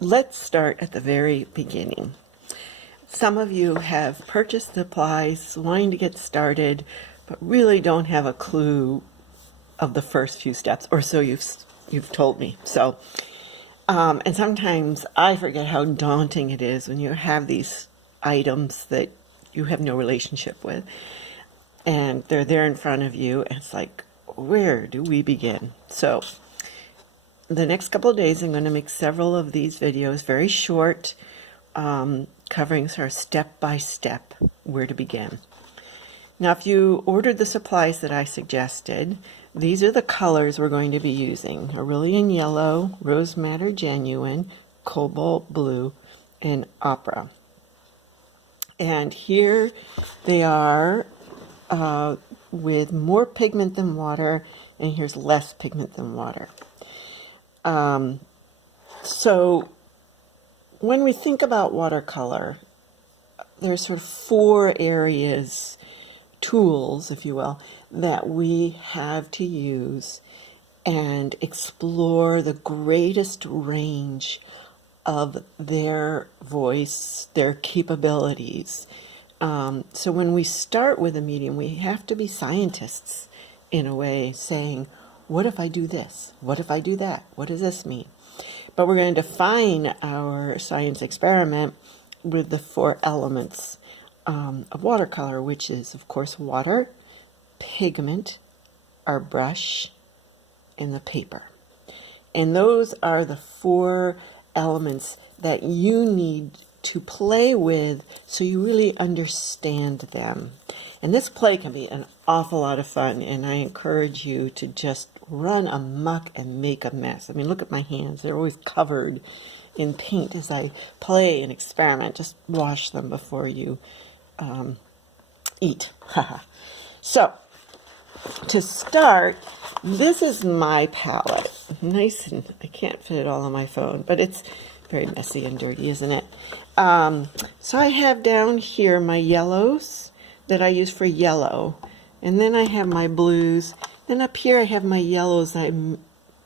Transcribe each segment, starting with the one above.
let's start at the very beginning. Some of you have purchased supplies, wanting to get started, but really don't have a clue of the first few steps, or so you've told me. So, and sometimes I forget how daunting it is when you have these items that you have no relationship with, and they're there in front of you, and it's like, where do we begin? So, the next couple of days, I'm going to make several of these videos, very short, covering sort of step by step where to begin. Now, if you ordered the supplies that I suggested, these are the colors we're going to be using: Aurelian Yellow, Rose Madder Genuine, Cobalt Blue, and Opera. And here they are with more pigment than water, and here's less pigment than water. So when we think about watercolor, there's sort of four areas, tools, if you will, that we have to use and explore the greatest range of their voice, their capabilities. So when we start with a medium, we have to be scientists in a way, saying, what if I do this? What if I do that? What does this mean? But we're going to define our science experiment with the four elements of watercolor, which is, of course, water, pigment, our brush, and the paper. And those are the four elements that you need to play with so you really understand them. And this play can be an awful lot of fun, and I encourage you to just run amok and make a mess. I mean, look at my hands. They're always covered in paint as I play and experiment. Just wash them before you eat. So, to start, this is my palette. Nice, and I can't fit it all on my phone, but it's very messy and dirty, isn't it? So I have down here my yellows that I use for yellow, and then I have my blues, and up here I have my yellows I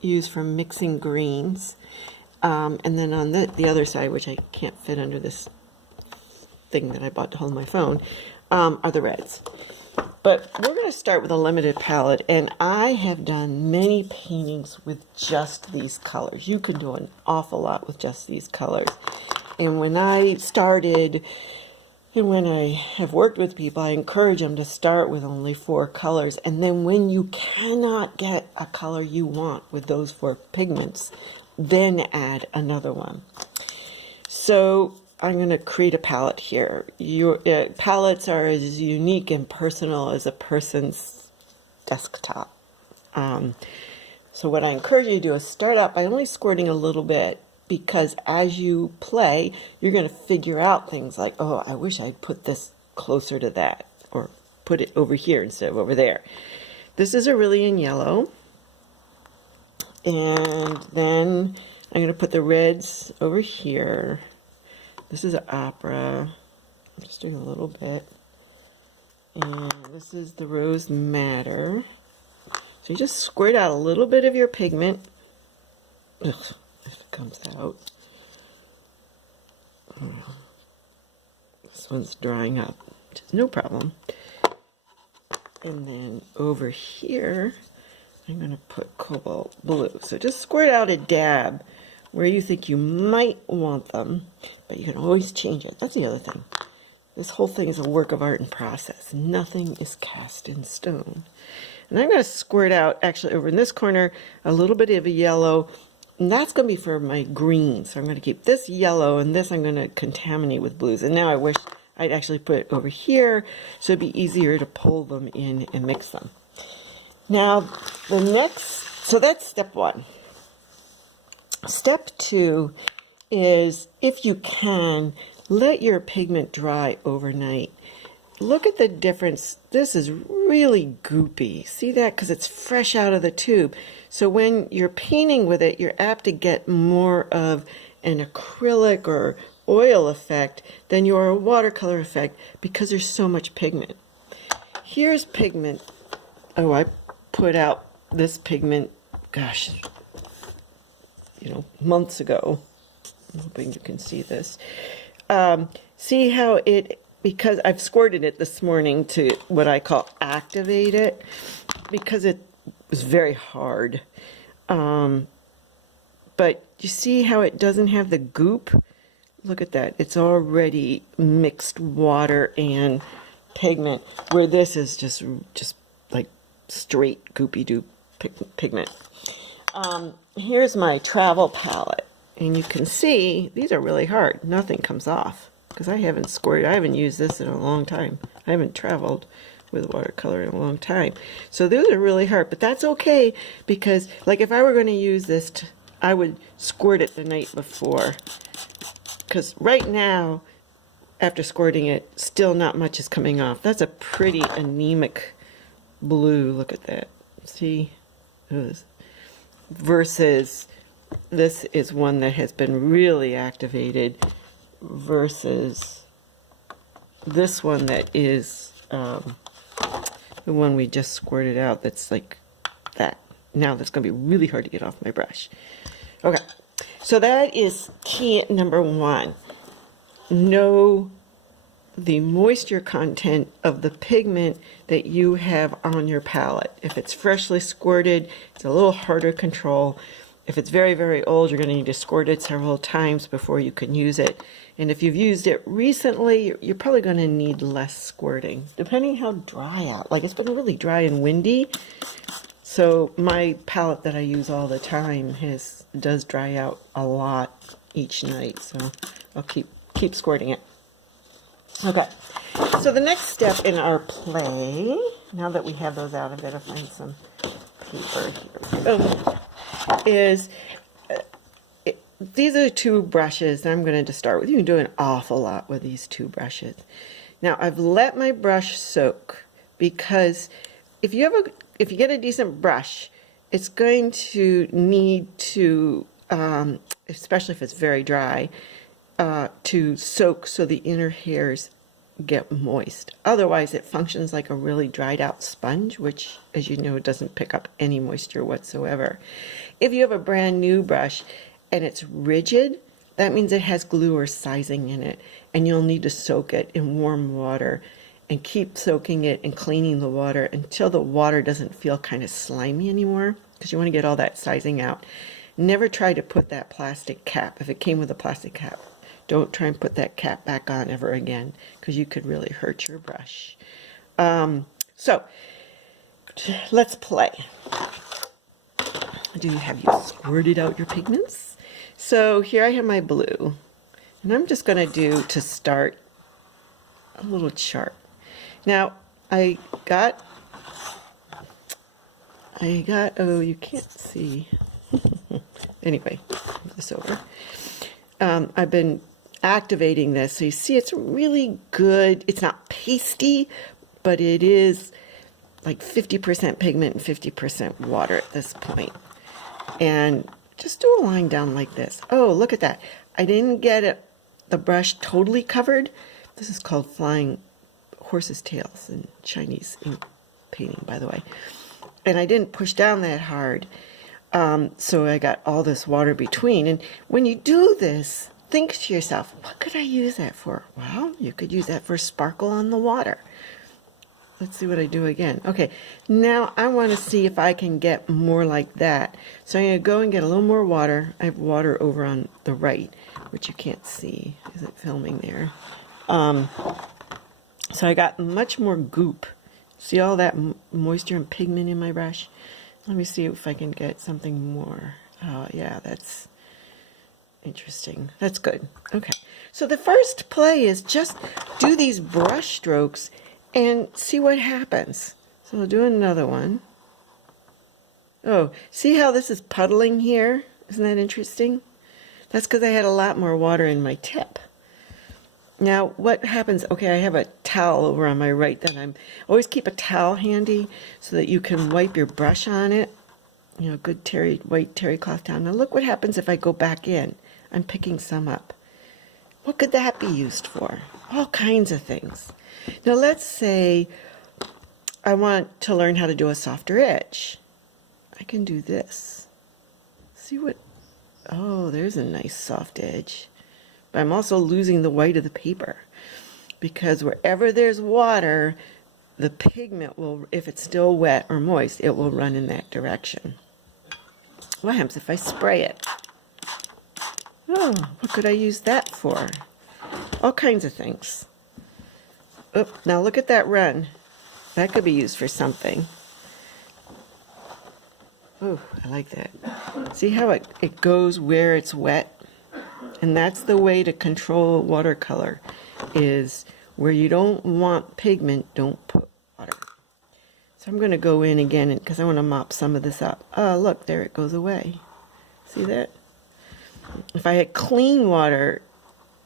use for mixing greens, and then on the other side, which I can't fit under this thing that I bought to hold my phone, are the reds. But we're going to start with a limited palette, and I have done many paintings with just these colors. You can do an awful lot with just these colors. And when I started, and when I have worked with people, I encourage them to start with only 4 colors. And then when you cannot get a color you want with those 4 pigments, then add another one. So I'm going to create a palette here. Your palettes are as unique and personal as a person's desktop. So what I encourage you to do is start out by only squirting a little bit, because as you play, you're going to figure out things like, oh, I wish I'd put this closer to that, or put it over here instead of over there. This is Aurelian Yellow. And then I'm going to put the reds over here. This is Opera. I'm just doing a little bit. And this is the Rose Madder. So you just squirt out a little bit of your pigment. Ugh, if it comes out. This one's drying up, which is no problem. And then over here, I'm going to put Cobalt Blue. So just squirt out a dab where you think you might want them, but you can always change it. That's the other thing. This whole thing is a work of art and process. Nothing is cast in stone. And I'm going to squirt out, actually over in this corner, a little bit of a yellow, and that's going to be for my green. So I'm going to keep this yellow, and this I'm going to contaminate with blues. And now I wish I'd actually put it over here, so it'd be easier to pull them in and mix them. Now, so that's step 1. Step 2 is, if you can, let your pigment dry overnight. Look at the difference. This is really goopy. See that? Because it's fresh out of the tube. So when you're painting with it, you're apt to get more of an acrylic or oil effect than you are a watercolor effect, because there's so much pigment. Here's pigment. Oh, I put out this pigment, gosh, months ago, I'm hoping you can see this. See how because I've squirted it this morning to what I call activate it, because it was very hard. But you see how it doesn't have the goop? Look at that. It's already mixed water and pigment, where this is just like straight goopy doop pigment. Here's my travel palette, and you can see these are really hard. Nothing comes off because I haven't scored. I haven't used this in a long time. I haven't traveled with watercolor in a long time. So those are really hard, but that's okay, because like if I were going to use this, I would squirt it the night before, because right now, after squirting it, still not much is coming off. That's a pretty anemic blue. Look at that. See? Versus this is one that has been really activated, versus this one that is the one we just squirted out, that's like that. Now that's going to be really hard to get off my brush. Okay, so that is key number one. Know the moisture content of the pigment that you have on your palette. If it's freshly squirted, it's a little harder to control. If it's very, very old, you're going to need to squirt it several times before you can use it. And if you've used it recently, you're probably going to need less squirting, depending how dry out. Like, it's been really dry and windy. So my palette that I use all the time does dry out a lot each night. So I'll keep squirting it. Okay, so the next step in our play, now that we have those out, I've got to find some paper here, is these are two brushes that I'm going to start with. You can do an awful lot with these two brushes. Now I've let my brush soak, because if you get a decent brush, it's going to need to, especially if it's very dry, to soak so the inner hairs get moist. Otherwise, it functions like a really dried out sponge, which, as you know, doesn't pick up any moisture whatsoever. If you have a brand new brush and it's rigid, that means it has glue or sizing in it, and you'll need to soak it in warm water and keep soaking it and cleaning the water until the water doesn't feel kind of slimy anymore, because you want to get all that sizing out. Never try to put that plastic cap, if it came with a plastic cap. Don't try and put that cap back on ever again, because you could really hurt your brush. So let's play. Have you squirted out your pigments? So here I have my blue, and I'm just going to do, to start, a little chart. Now I got, oh, you can't see. Anyway, move this over. I've been activating this, so you see it's really good. It's not pasty, but it is like 50% pigment and 50% water at this point. And just do a line down like this. Oh, look at that. I didn't get the brush totally covered. This is called flying horses' tails in Chinese ink painting, by the way. And I didn't push down that hard. So I got all this water between. And when you do this, think to yourself, what could I use that for? Well, you could use that for sparkle on the water. Let's see what I do again. Okay, now I want to see if I can get more like that. So I'm going to go and get a little more water. I have water over on the right, which you can't see. Is it filming there? So I got much more goop. See all that moisture and pigment in my brush? Let me see if I can get something more. Oh, yeah, that's interesting. That's good. Okay. So the first play is just do these brush strokes and see what happens. So I'll do another one. Oh, see how this is puddling here? Isn't that interesting? That's because I had a lot more water in my tip. Now, what happens? Okay, I have a towel over on my right that always keep a towel handy so that you can wipe your brush on it. You know, good white terry cloth towel. Now look what happens if I go back in. I'm picking some up. What could that be used for? All kinds of things. Now let's say I want to learn how to do a softer edge. I can do this. See what, oh, there's a nice soft edge. But I'm also losing the white of the paper, because wherever there's water, the pigment will, if it's still wet or moist, it will run in that direction. What happens if I spray it? Oh, what could I use that for? All kinds of things. Oh, now look at that run. That could be used for something. Oh, I like that. See how it goes where it's wet? And that's the way to control watercolor, is where you don't want pigment, don't put water. So I'm going to go in again because I want to mop some of this up. Oh, look, there it goes away. See that? If I had clean water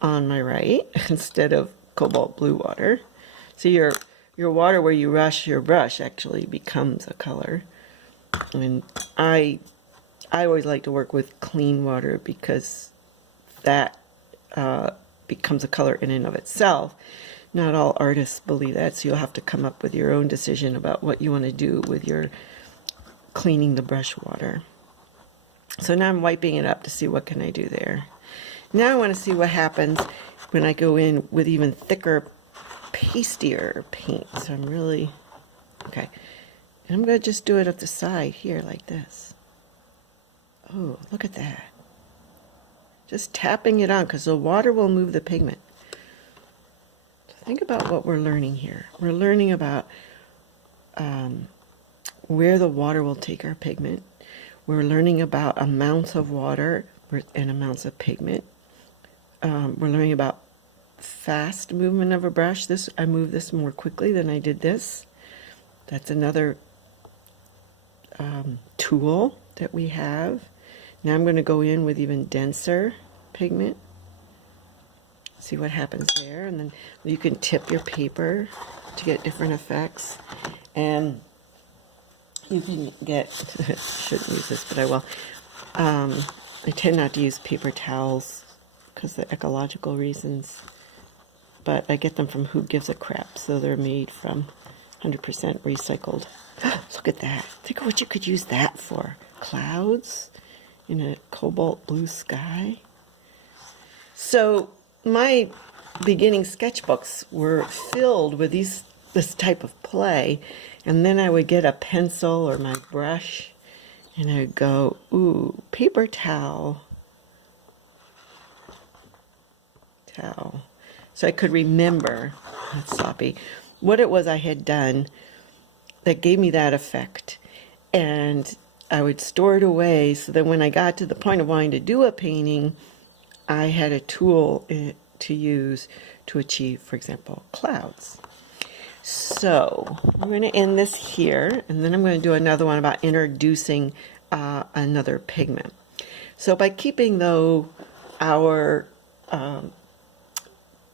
on my right instead of cobalt blue water, so your water where you rush your brush actually becomes a color. And I always like to work with clean water because that becomes a color in and of itself. Not all artists believe that, so you'll have to come up with your own decision about what you want to do with your cleaning the brush water. So now I'm wiping it up to see what can I do there. Now I want to see what happens when I go in with even thicker, pastier paint. So I'm really, okay. And I'm going to just do it at the side here like this. Oh, look at that. Just tapping it on because the water will move the pigment. So think about what we're learning here. We're learning about where the water will take our pigment. We're learning about amounts of water and amounts of pigment. We're learning about fast movement of a brush. I move this more quickly than I did this. That's another tool that we have. Now I'm going to go in with even denser pigment. See what happens there. And then you can tip your paper to get different effects. And you can get, shouldn't use this, but I will. I tend not to use paper towels because of ecological reasons. But I get them from Who Gives a Crap, so they're made from 100% recycled. Look at that. Think of what you could use that for. Clouds in a cobalt blue sky. So my beginning sketchbooks were filled with this type of play, and then I would get a pencil or my brush and I'd go, ooh, paper towel. So I could remember, that's sloppy, what it was I had done that gave me that effect. And I would store it away so that when I got to the point of wanting to do a painting, I had a tool to use to achieve, for example, clouds. So we're going to end this here, and then I'm going to do another one about introducing another pigment. So by keeping, though, our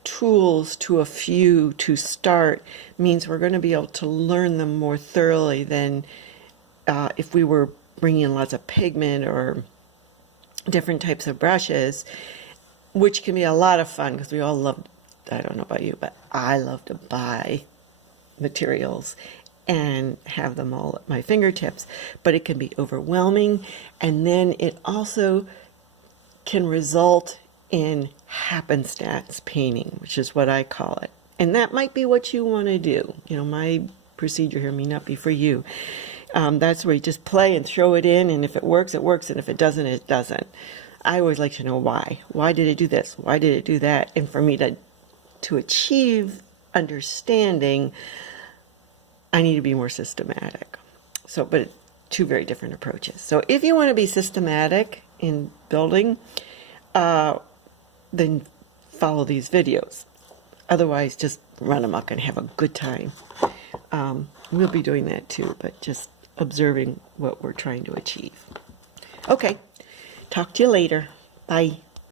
tools to a few to start means we're going to be able to learn them more thoroughly than if we were bringing in lots of pigment or different types of brushes, which can be a lot of fun because we all love, I don't know about you, but I love to buy materials and have them all at my fingertips, but it can be overwhelming, and then it also can result in happenstance painting, which is what I call it. And that might be what you want to do. You know, my procedure here may not be for you. That's where you just play and throw it in, and if it works, it works, and if it doesn't, it doesn't. I always like to know why. Why did it do this? Why did it do that? And for me to achieve understanding, I need to be more systematic. So, but two very different approaches. So if you want to be systematic in building, then follow these videos. Otherwise, just run amok and have a good time. We'll be doing that too, but just observing what we're trying to achieve. Okay, talk to you later. Bye.